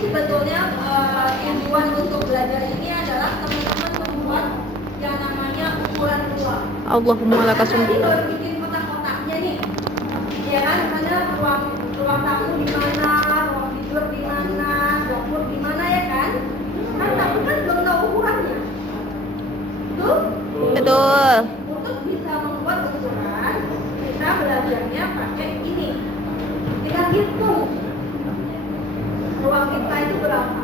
sebetulnya tujuan untuk belajar ini adalah teman-teman membuat yang namanya ukuran ruang. Allahumma lakasum. Tadi baru bikin kotak-kotaknya nih, ya kan? Misalnya ruang tamu di mana, ruang tidur di mana, dapur di mana, ya kan? Kan tapi kan belum tahu ukurannya. Betul. Untuk bisa membuat ukuran, kita belajarnya pakai ini. Kita hitung ruang kita itu berapa,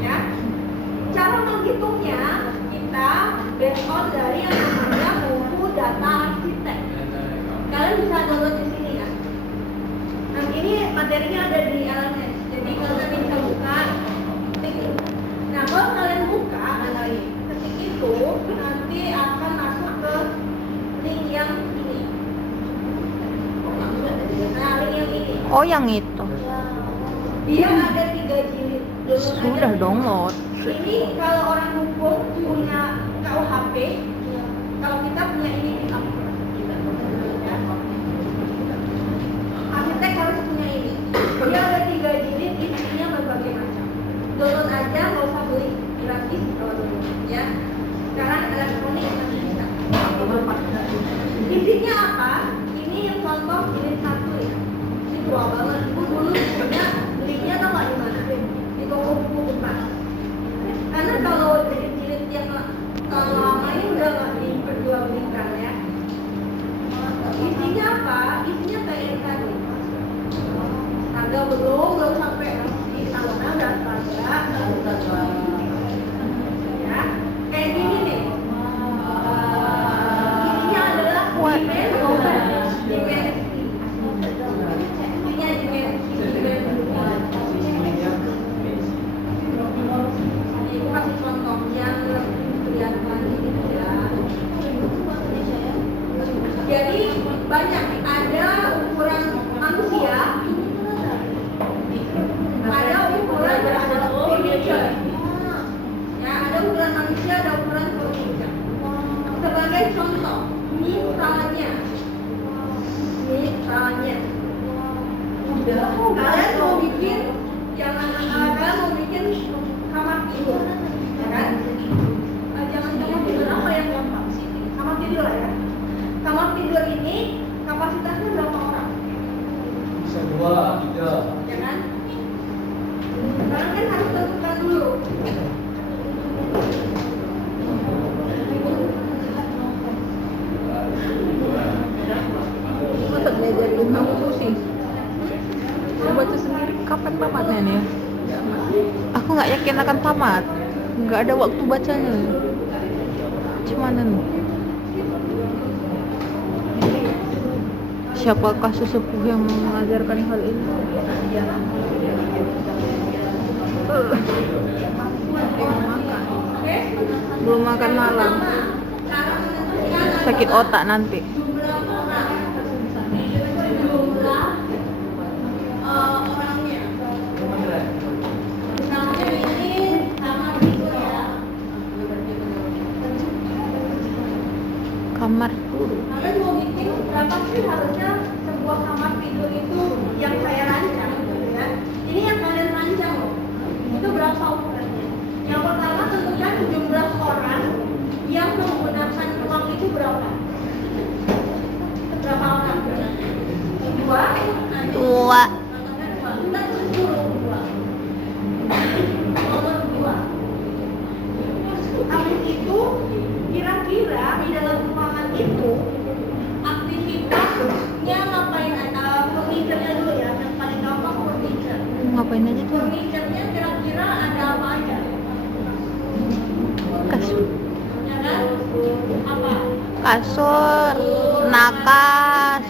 ya. Cara menghitungnya kita based on dari yang namanya buku data arsitek. Kalian bisa download di sini ya. Nah ini materinya ada di LMS, jadi kalian bisa buka, ketik. Nah kalau kalian buka, ketik itu nanti akan masuk ke link yang ini. Nah link yang ini. Oh, yang itu. Dia ada 3 jilid. Sudah download. Ini kalau orang hukum punya KUHP, kalau kita punya ini kita. Arsitek harus punya ini. Dia ada 3 jilid, isinya berbagai macam. Download aja, nggak usah beli, gratis kalau dulu, ya. Sekarang elektronik masih bisa. Isinya apa? Ini yang contoh jilid 1 ya. Ini tua banget. Dulu punya belinya tau nggak di mana? Di toko buku bekas. Karena kalau jilid-jilid yang lama ini udah nggak diperjualbelikan ya. Isinya apa? Isinya kayak yang tadi. Harga belum sampai di sana dan harga. Ya, kayak gini nih. Isinya adalah dimensi. Aku kasih contoh yang kelihatan gitu ya. Jadi banyak, ada ukuran manusia, ada ukuran furniture. Ya, ada ukuran manusia, ada ukuran furniture. Sebagai contoh, misalnya kalian mau bikin kalian mau bikin kamar tidur, ya kan? Jangan tidur apa yang gampang sih? Kamar tidur lah ya. Kamar tidur ini kapasitasnya berapa orang? Bisa 2, 3. Ya kan? Sekarang kan harus tentukan dulu. Masa ngajarin kamu pusing? Baca sendiri kapan tamatnya nih? Aku nggak yakin akan tamat. Nggak ada waktu bacanya. Cuman siapakah sesepuh yang mengajarkan hal ini? Belum makan malam. Sakit otak nanti. Orangnya. Misalnya ini kamar tidur ya. Kamar. Kalian mau bikin berapa sih harusnya sebuah kamar tidur itu yang saya rancang, gitu ya? Ini yang kalian rancang loh. Itu berapa ukurannya? Yang pertama tentukan jumlah orang yang menggunakan ruang itu berapa? Berapa orang? 2. 2. Nomor 2. Habis itu kira-kira di dalam ruangan itu aktivitasnya ngapain aja? Furniture-nya dulu ya, yang paling gampang furniture. Ngapain aja tuh? Furniture-nya kira-kira ada apa aja? Kasur. Ya kan? Apa? Kasur, nakas,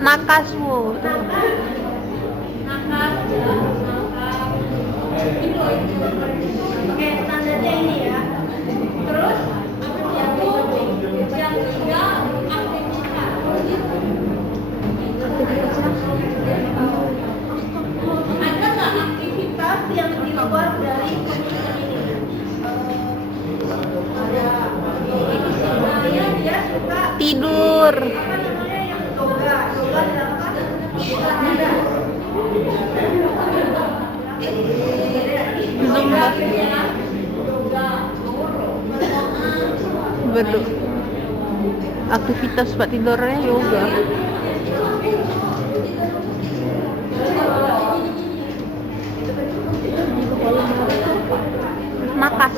nakas wo. Oke, standarnya ini ya. Terus yang ketiga aktivitas. Ada nggak aktivitas yang di luar dari komunitas ini? Ada. Ini sebenarnya dia suka Tidur. apa namanya yang yoga dilakukan olahraga. Zumba. Betul. Aktivitas buat tidurnya yoga. Napas.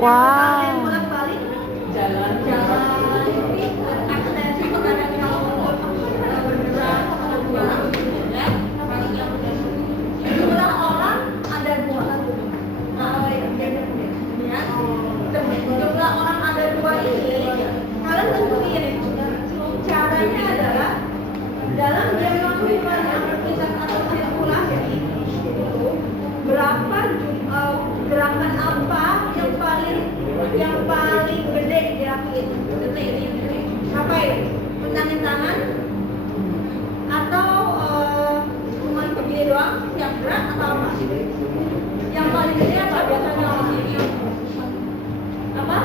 Wow. Jumlah orang ada dua. Jumlah orang ada dua ini, kalian tentuin. Caranya adalah dalam dia melakukan aktivitas atau sirkulasi itu berapa gerakan apa yang paling gede digerakin? Apa ya? Pegangin tangan atau cuma begini doang siap gerak atau apa? Yang paling gede apa biasanya? Apa?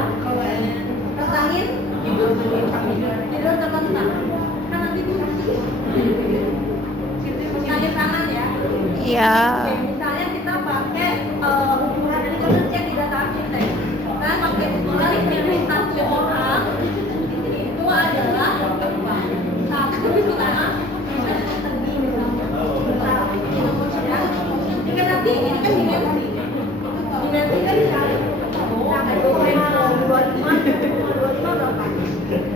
Rasangin tidur teman-teman kan nanti pegangin tangan ya. Iya. Oke, misalnya kita pakai ukuran ini kan cek di data arsitek. Kita pakai ukuran satu orang itu adalah satu setengah segi besar. Jika nanti ini kan dimensi kan dicari. Nah, itu 25 berapa?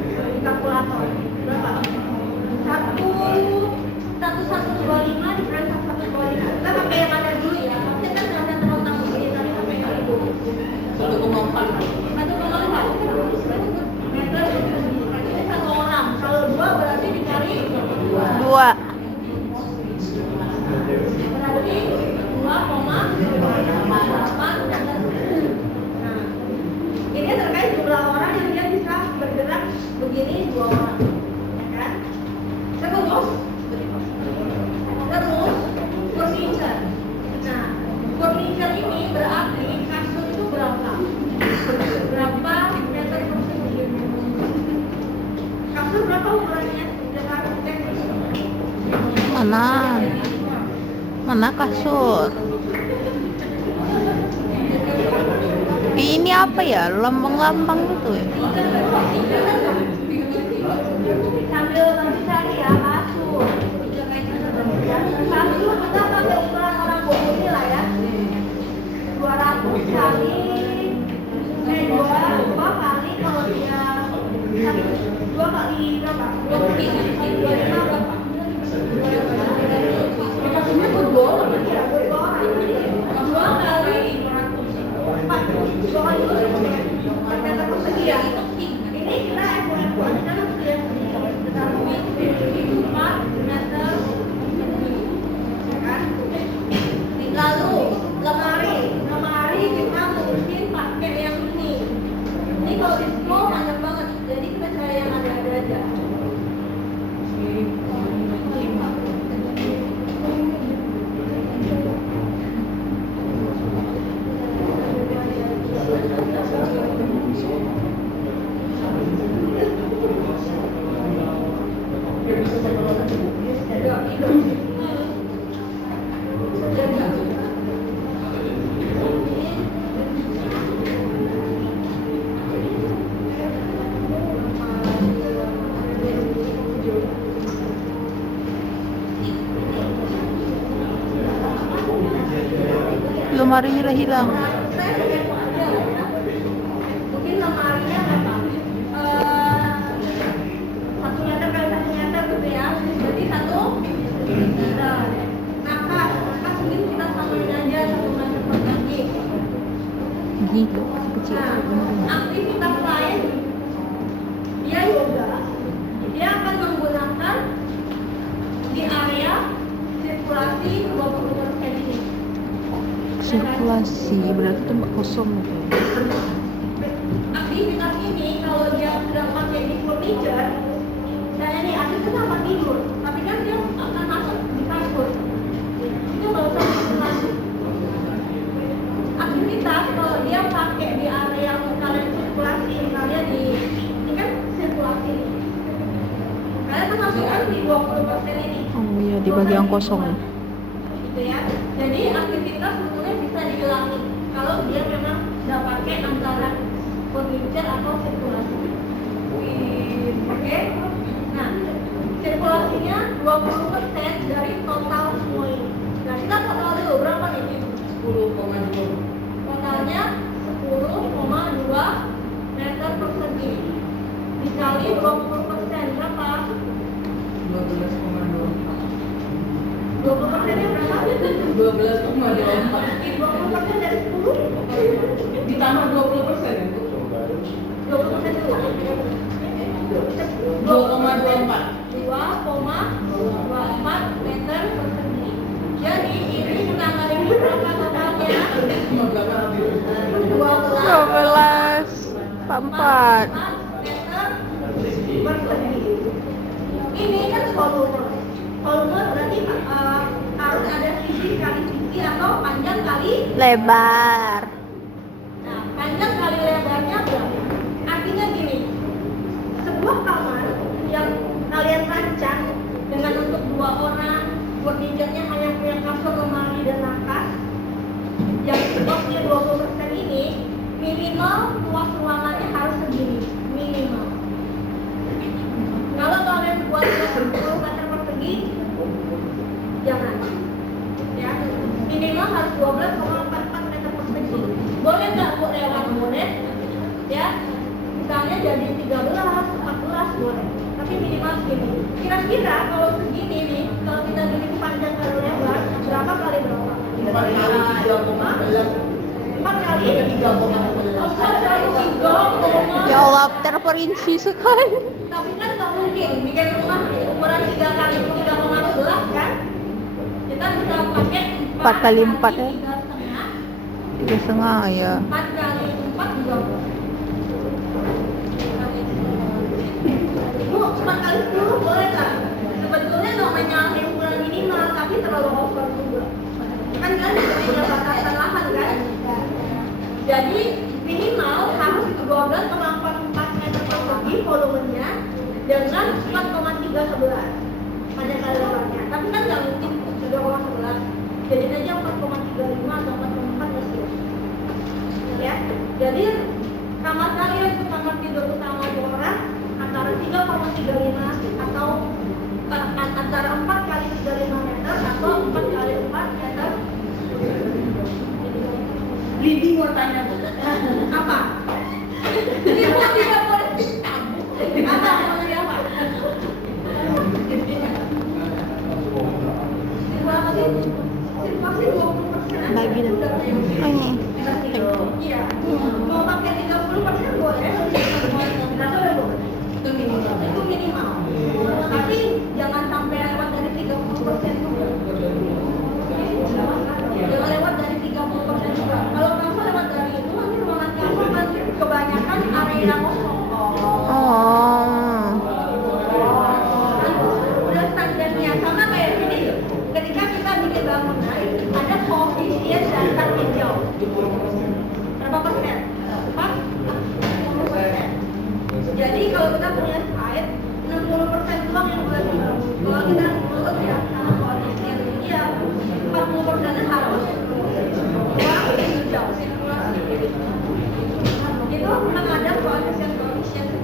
Di kalkulator berapa? 125 dikali 125. Kita pakai yang ada dulu ya. Kita kan ada terotang begini tadi sampai kali itu. 1,4 meter. Ini satu orang. Kalau dua berarti dicari 2. berarti 2,8. Nah, ini terkait jumlah orang yang dia bisa bergerak begini 2 orang, ya kan? Terus furniture. Nah, furniture ini berarti kasur itu berapa? Berapa meter persegi? Kasur berapa ukurannya? Mana kasur? Ini apa ya? Lambang-lambang itu ya? Sambil nanti cari ya kasur. Kasur kita pakai ukuran orang bumi lah ya. 200 kali 2 kali kalau dia 2 kali berapa? 25 berapa? Kasurnya football berarti ya? 2 kali 2 kali meter persegi ya. Ini kita buat kita sudah 4 meter. Lalu lemari kita mungkin pakai yang ini. Ini kalau di scroll banyak banget, jadi kita cari yang ada aja. Lemari hilang. Mungkin lemarinya berapa? 1 meter kali 1 meter gitu ya. Jadi 1 meter. Nakas mungkin kita samain aja 1 meter persegi. Gitu, kecil. Nah, aktivitas lain dia yoga. Dia akan menggunakan di area sirkulasi 20 cm. Sirkulasi berarti tempat kosong gitu. Aktivitas ini kalau dia sudah pakai di furniture, dan ini Adit kenapa tidur, tapi kan dia akan masuk di kasur. Itu nggak usah sirkulasi. Aktivitas kalau dia pakai di di 20% ini. Oh iya, dibagi yang kosong. Gitu ya. Jadi aktivitas sebetulnya bisa diulangi kalau dia memang nggak pakai antara furniture atau sirkulasi. Oke. Nah, sirkulasinya 20% dari total semua ini. Nah, kita total dulu berapa nih? 10,2. Totalnya 10,2 meter persegi dikali 20% berapa? 12,24. 20%-nya berapa? 12,24. 20% dari 10 Ditambah 20%. 20% dulu. 2,24. 2,24 meter persegi. Jadi ini menangani berapa totalnya? 12 4 meter persegi. Ini kan volume. Volume berarti harus ada sisi kali sisi atau panjang kali. lebar. Nah, panjang kali lebarnya berapa? Artinya gini, sebuah kamar yang kalian rancang dengan untuk 2 orang, furniturnya hanya punya kasur, lemari, dan lantai, yang kosnya 20% ini, minimal luas ruangannya harus segini, minimal. Kalau kalian buat 10 meter persegi, jangan. Ya, minimal harus 12,44 meter persegi. Boleh nggak buat lewat? Boleh. Ya, misalnya jadi 13, 14 boleh. Tapi minimal segini. Kira-kira kalau segini nih, kalau kita bikin panjang kali lebar, berapa kali berapa? 4 kali 3,11. 4 kali 3,11. Ya Allah, terperinci sekali. Tapi kan nggak mungkin bikin rumah ukuran 3 kali 3,11 kan? Kita bisa pakai 4 kali 4 ya. 3,5. 3,5 ya. 4 kali 4 juga boleh. Bu, 4 kali 10 boleh nggak? Sebetulnya namanya ukuran minimal, tapi terlalu over juga. Kan punya batasan lahan kan? Jadi minimal harus 12,44 meter persegi volumenya dengan 4,311 pada kali lebarnya. Tapi kan nggak mungkin 3,11. Jadi aja 4,35 atau 4,4 masih. Ya, jadi kamar kalian itu kamar tidur utama 2 orang antara 3,35 atau antara 4 kali 35 meter atau 4 kali 4 meter. Lidi mau tanya, Bu. Apa? Ini bukan tidak boleh tabu. Apa namanya apa? Sirkulasi 20%. Bagi dong. Oh, ini. Iya. Mau pakai 30% boleh. Berapa boleh? Itu minimal. Itu minimal. Tapi jangan sampai lewat dari 30% juga. Jangan lewat dari 30% juga. Kalau kamu lewat dari itu, nanti ruangan kamu kan kebanyakan area kosong. Oh. Udah standarnya sama kayak gini. Ketika kita bikin bangunan, ada koefisien dasar hijau. Berapa persen? 40%. Jadi kalau kita punya slide, 60% doang yang boleh dibangun. Kalau kita tutup ya, sama koefisien ya 40%-nya harus hijau, sirkulasi. Itu memang ada koefisien seperti itu.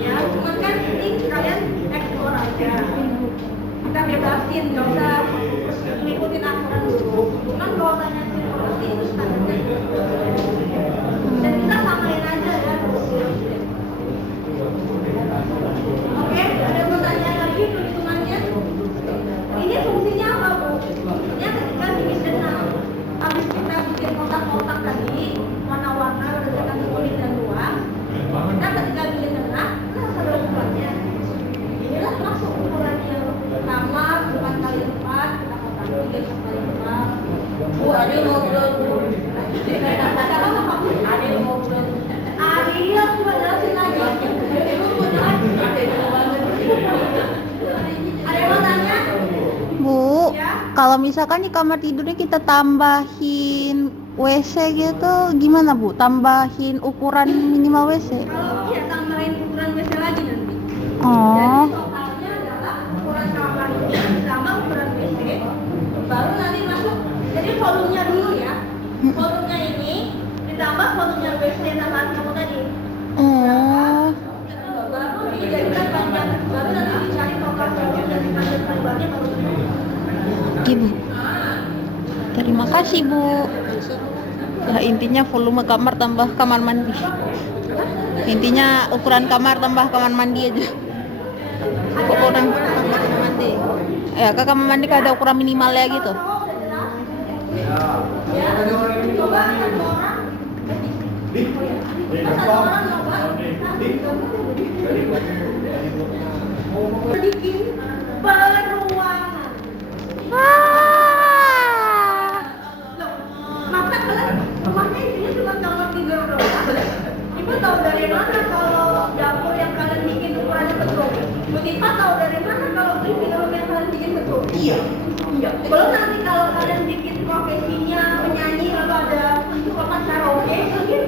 Ya, cuman kan ini kalian eksplor aja. Kita bebasin, nggak usah ngikutin aturan dulu. Kan kalau tanya sirkulasi itu standarnya. Dan kita samain aja ya. Oke, ada yang mau tanya lagi perhitungannya? Ini fungsinya apa, Bu? Fungsinya ketika bikin denang, habis kita bikin kotak-kotak tadi, warna-warna berdasarkan kulit dan luas, kita ketika bikin denang, kita harus ada ukurannya. Inilah masuk ukurannya. Kamar 4 kali 4, kita kotak 3 kali 4. Bu, ada yang ngobrol, Bu. Ada yang ngobrol. Iya, aku jelasin lagi. Ada yang mau tanya? Bu, Ya. kalau misalkan di kamar tidurnya kita tambahin WC gitu, gimana Bu? Tambahin ukuran minimal WC? Kalau iya tambahin ukuran WC lagi nanti. Oh. Jadi totalnya adalah volumenya dulu ya. Volumenya ini ditambah volumenya WC tambahan kamu tadi. Oh, Baru dijadikan panjang, baru nanti dicari total volume dari panjang lebarnya baru. ibu. Terima kasih bu. Ya intinya volume kamar tambah kamar mandi. Intinya ukuran kamar tambah kamar mandi aja. Ukuran kamar mandi. Ya ke kamar mandi kan ada ukuran minimalnya gitu. Ya, coba satu orang. Satu orang coba. Bikin peruangan. Masa kalian rumahnya isinya cuma kamar tidur doang? Ibu tahu dari mana kalau dapur yang kalian bikin ukurannya betul? Bu Tifa tahu dari mana kalau living room yang kalian bikin betul? Iya. Iya. Belum nanti kalau kalian bikin profesinya penyanyi lalu ada apa karaoke, mungkin